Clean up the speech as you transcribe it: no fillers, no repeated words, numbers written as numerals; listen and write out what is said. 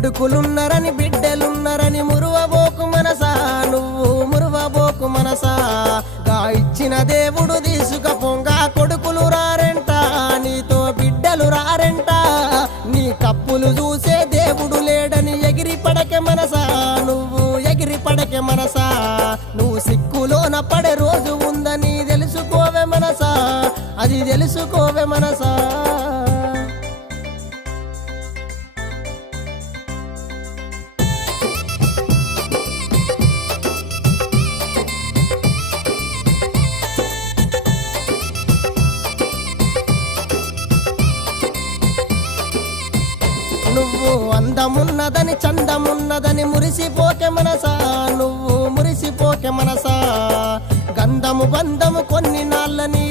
కొడుకులున్నరని బిడ్డలున్నరని మురువబోకు మనసా, నువ్వు మురువబోకు మనసా. గా ఇచ్చిన దేవుడు తీసుకపోంగా కొడుకులు రారెంట, నీతో బిడ్డలు రారెంట. నీ కప్పులు చూసే దేవుడు లేడని ఎగిరి పడకే మనసా, నువ్వు ఎగిరి పడకే మనసా. నువ్వు సిక్కులోన పడే రోజు ఉందని తెలుసుకోవే మనసా, అది తెలుసుకోవే మనసా. నువ్వు అందమున్నదని చందమున్నదని మురిసిపోకే మనసా, నువ్వు మురిసిపోకే మనసా. గంధము బంధము కొన్ని నాళ్ళని